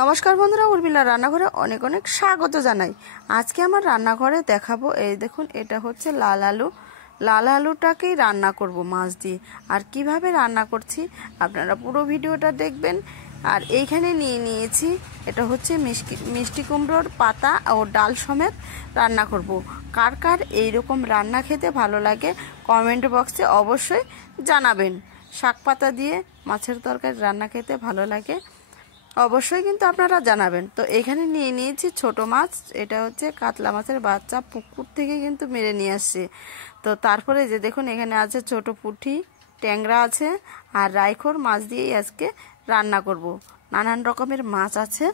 নমস্কার বন্ধুরা, উর্মিলা রান্নাঘরে অনেক অনেক স্বাগত জানাই। আজকে আমার রান্নাঘরে দেখাবো, এই দেখুন, এটা হচ্ছে লাল আলু। লাল আলুটাকেই রান্না করব মাছ দিয়ে। আর কিভাবে রান্না করছি আপনারা পুরো ভিডিওটা দেখবেন। আর এইখানে নিয়েছি, এটা হচ্ছে মিষ্টি কুমড়োর পাতা ও ডাল সমেত রান্না করব। কার কার এইরকম রান্না খেতে ভালো লাগে কমেন্ট বক্সে অবশ্যই জানাবেন। শাক পাতা দিয়ে মাছের তরকারি রান্না খেতে ভালো লাগে অবশ্যই কিন্তু আপনারা জানাবেন। তো এখানে নিয়েছি ছোট মাছ, এটা হচ্ছে কাতলা মাছের বাচ্চা, পুকুর থেকে কিন্তু মেরে নিয়ে আসছে। তো তারপরে যে দেখুন এখানে আছে ছোট পুঁটি, ট্যাংরা আছে আর রাইখোর মাছ দিয়েই আজকে রান্না করব। নানান রকমের মাছ আছে,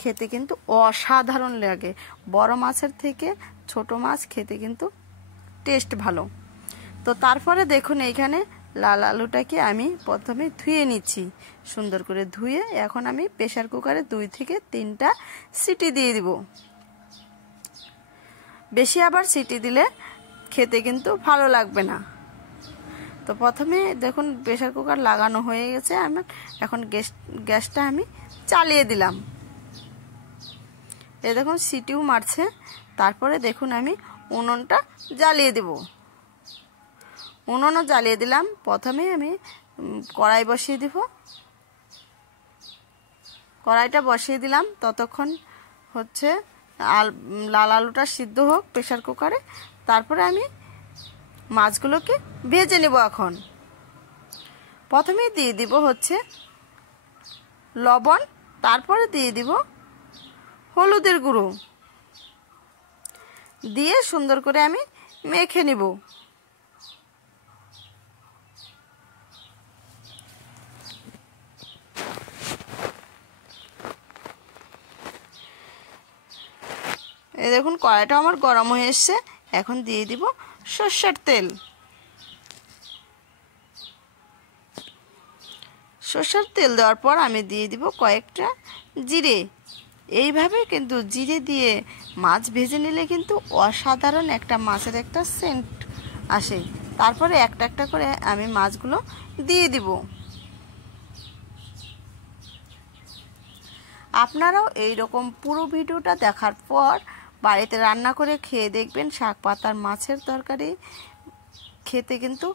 খেতে কিন্তু অসাধারণ লাগে। বড় মাছের থেকে ছোট মাছ খেতে কিন্তু টেস্ট ভালো। তো তারপরে দেখুন এইখানে লাল আলুটাকে আমি প্রথমে ধুয়ে নিচ্ছি, সুন্দর করে ধুয়ে এখন আমি প্রেসার কুকারে 2 থেকে 3টা সিটি দিয়ে দিব। বেশি আবার সিটি দিলে খেতে কিন্তু ভালো লাগবে না। তো প্রথমে দেখুন প্রেসার কুকার লাগানো হয়ে গেছে আমার, এখন গ্যাসটা আমি চালিয়ে দিলাম। এই দেখুন সিটিও মারছে। তারপরে দেখুন আমি উনুনটা জ্বালিয়ে দেব। উনুনও জ্বালিয়ে দিলাম। প্রথমে আমি কড়াই বসিয়ে দিব। কড়াইটা বসিয়ে দিলাম, ততক্ষণ হচ্ছে লাল আলুটা সিদ্ধ হোক প্রেসার কুকারে। তারপরে আমি মাছগুলোকে ভেজে নেব। এখন প্রথমে দিয়ে দিব হচ্ছে লবণ, তারপরে দিয়ে দিব হলুদের গুঁড়ো, দিয়ে সুন্দর করে আমি মেখে নেব। এই দেখুন কড়াইটা আমার গরম হয়ে এসছে। এখন দিয়ে দিব সরষের তেল। সরষের তেল দেওয়ার পর আমি দিয়ে দিব কয়েকটা জিরে। এইভাবে কিন্তু জিরে দিয়ে মাছ ভেজে নিলে কিন্তু অসাধারণ একটা মাছের একটা সেন্ট আসে। তারপরে একটা একটা করে আমি মাছগুলো দিয়ে দিব। আপনারাও এইরকম পুরো ভিডিওটা দেখার পর বাড়িতে রান্না করে খেয়ে দেখবেন। শাক পাতার মাছের তরকারি খেতে কিন্তু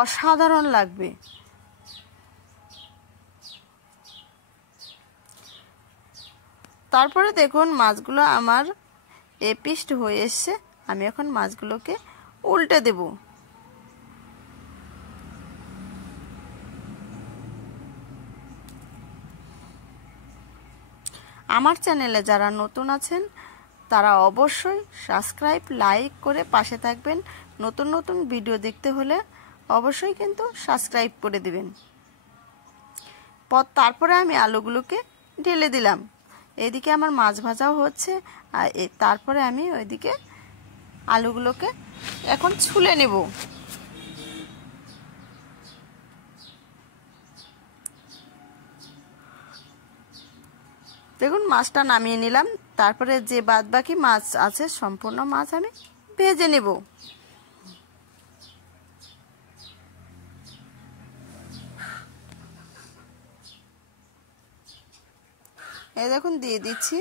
অসাধারণ লাগবে। তারপরে দেখুন মাছগুলো আমার এপিস্ট হয়ে এসছে। আমি এখন মাছগুলোকে উল্টে দেব। আমার চ্যানেলে যারা নতুন আছেন তারা অবশ্যই সাবস্ক্রাইব লাইক করে পাশে থাকবেন। নতুন নতুন ভিডিও দেখতে হলে অবশ্যই কিন্তু সাবস্ক্রাইব করে দিবেন। তারপরে আমি আলুগুলোকে ঢেলে দিলাম। এদিকে আমার মাছ ভাজাও হচ্ছে, আর তারপরে আমি ওইদিকে আলুগুলোকে এখন ছুলে নেব। দেখুন মাছটা নামিয়ে নিলাম। তারপরে যে বাদবাকি মাছ আছে সম্পূর্ণ মাছ আমি ভেজে নেব। এই দেখুন দিয়ে দিচ্ছি।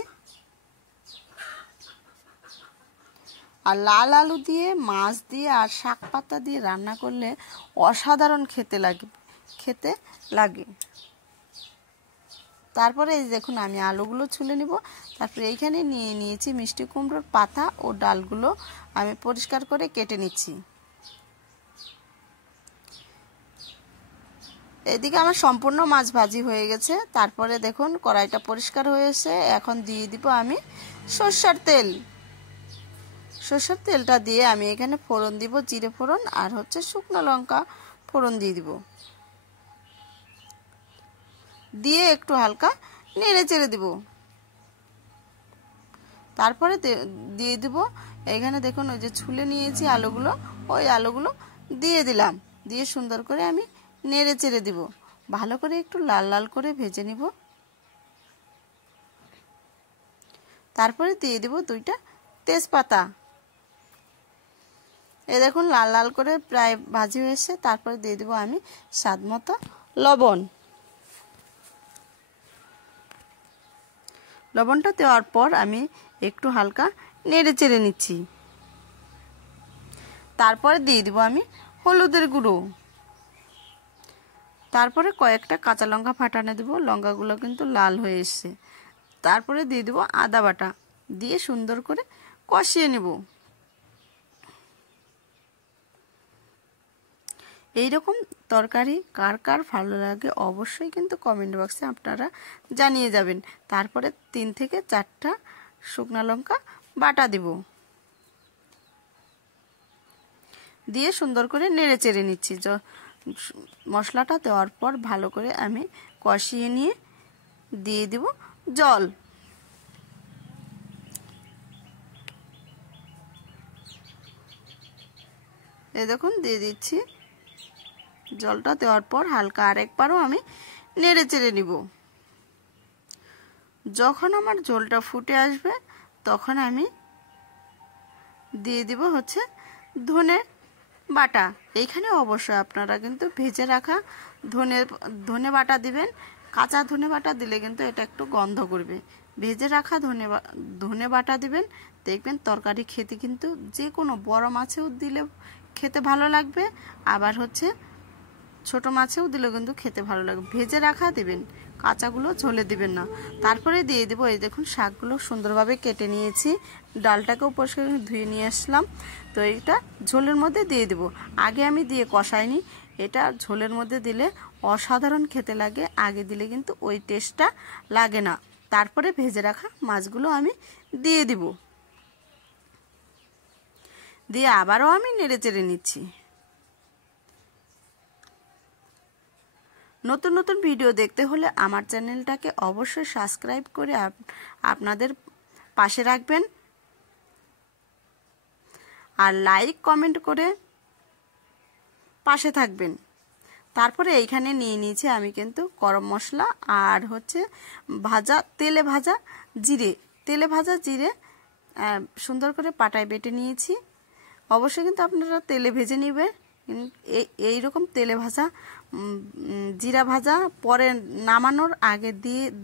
আর লাল আলু দিয়ে মাছ দিয়ে আর শাক পাতা দিয়ে রান্না করলে অসাধারণ খেতে লাগে। তারপরে এই দেখুন আমি আলুগুলো ছুলে নিব। তারপরে এইখানে নিয়েছি মিষ্টি কুমড়োর পাতা ও ডালগুলো আমি পরিষ্কার করে কেটে নিচ্ছি। এদিকে আমার সম্পূর্ণ মাছ ভাজি হয়ে গেছে। তারপরে দেখুন কড়াইটা পরিষ্কার হয়েছে। এখন দিয়ে দিব আমি সরষের তেল। সরষের তেলটা দিয়ে আমি এখানে ফোড়ন দিব, জিরে ফোড়ন আর হচ্ছে শুকনো লঙ্কা ফোড়ন দিয়ে দিব। দিয়ে একটু হালকা নেড়ে চেড়ে দিব। তারপরে দিয়ে দিব এখানে দেখুন ওই যে ছুলে নিয়েছি আলুগুলো, ওই আলুগুলো দিয়ে দিলাম। দিয়ে সুন্দর করে আমি নেড়ে চেড়ে দিব। ভালো করে একটু লাল লাল করে ভেজে নিব। তারপরে দিয়ে দিব 2টা তেজপাতা। এই দেখুন লাল লাল করে প্রায় ভাজি হয়েছে। তারপরে দিয়ে দিব আমি স্বাদ মতো লবণ। লবণটা দেওয়ার পর আমি একটু হালকা নেড়ে চেড়ে নিচ্ছি। তারপরে দিয়ে দিব আমি হলুদের গুঁড়ো, তারপরে কয়েকটা কাঁচা লঙ্কা ফাটানো দেবো, লঙ্কাগুলো কিন্তু লাল হয়ে এসছে। তারপরে দিয়ে দেবো আদা বাটা, দিয়ে সুন্দর করে কষিয়ে নেব। এইরকম তরকারি কার কার ভালো লাগে অবশ্যই কিন্তু কমেন্ট বক্সে আপনারা জানিয়ে যাবেন। তারপরে 3 থেকে 4টা শুকনো লঙ্কা বাটা দিব, দিয়ে সুন্দর করে নেড়ে চেড়ে নিচ্ছি। মশলাটা দেওয়ার পর ভালো করে আমি কষিয়ে নিয়ে দিয়ে দিব জল। এই দেখুন দিয়ে দিচ্ছি। জলটা দেওয়ার পর হালকা আরেকবারও আমি নেড়ে চেড়ে নিব। যখন আমার ঝোলটা ফুটে আসবে তখন আমি দিয়ে দিব হচ্ছে ধনে বাটা। এইখানে অবশ্যই আপনারা কিন্তু ভেজে রাখা ধনে বাটা দিবেন। কাঁচা ধনে বাটা দিলে কিন্তু এটা একটু গন্ধ করবে। ভেজে রাখা ধনে বাটা দিবেন, দেখবেন তরকারি খেতে কিন্তু যে কোনো বড় মাছেও দিলে খেতে ভালো লাগবে, আবার হচ্ছে ছোট মাছেও দিলে কিন্তু খেতে ভালো লাগবে। ভেজে রাখা দিবেন, কাঁচাগুলো ঝোলে দিবেন না। তারপরে দিয়ে দেবো, এই দেখুন শাকগুলো সুন্দরভাবে কেটে নিয়েছি, ডালটাকেও পরিষ্কার করে ধুয়ে নিয়ে আসলাম। তো এটা ঝোলের মধ্যে দিয়ে দেব। আগে আমি দিয়ে কষাইনি, এটা ঝোলের মধ্যে দিলে অসাধারণ খেতে লাগে, আগে দিলে কিন্তু ওই টেস্টটা লাগে না। তারপরে ভেজে রাখা মাছগুলো আমি দিয়ে দিব, দিয়ে আবারও আমি নেড়ে চেড়ে নিচ্ছি। নতুন নতুন ভিডিও দেখতে হলে আমার চ্যানেলটাকে অবশ্যই সাবস্ক্রাইব করে আপনাদের পাশে রাখবেন, আর লাইক কমেন্ট করে পাশে থাকবেন। তারপরে এইখানে নিয়ে নিয়েছি আমি কিন্তু গরম মশলা আর হচ্ছে তেলে ভাজা জিরে সুন্দর করে পাটায় বেটে নিয়েছি। অবশ্যই কিন্তু আপনারা তেলে ভেজে নেবেন। এইরকম তেলে ভাজা জিরা ভাজা পরে নামানোর আগে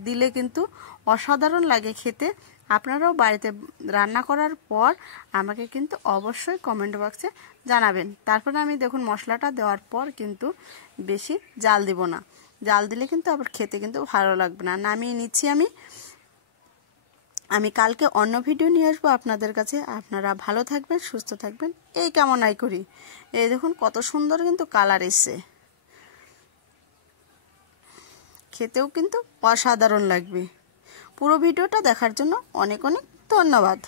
দিলে কিন্তু অসাধারণ লাগে খেতে। আপনারাও বাড়িতে রান্না করার পর আমাকে কিন্তু অবশ্যই কমেন্ট বক্সে জানাবেন। তারপরে আমি দেখুন মশলাটা দেওয়ার পর কিন্তু বেশি জাল দিব না, জাল দিলে কিন্তু আবার খেতে কিন্তু ভালো লাগবে না। নামিয়ে নিচ্ছি আমি কালকে অন্য ভিডিও নিয়ে আসবো আপনাদের কাছে। আপনারা ভালো থাকবেন, সুস্থ থাকবেন, এই কামনাই করি। এই দেখুন কত সুন্দর কিন্তু কালার এসছে, খেতেও কিন্তু অসাধারণ লাগবে। পুরো ভিডিওটা দেখার জন্য অনেক অনেক ধন্যবাদ।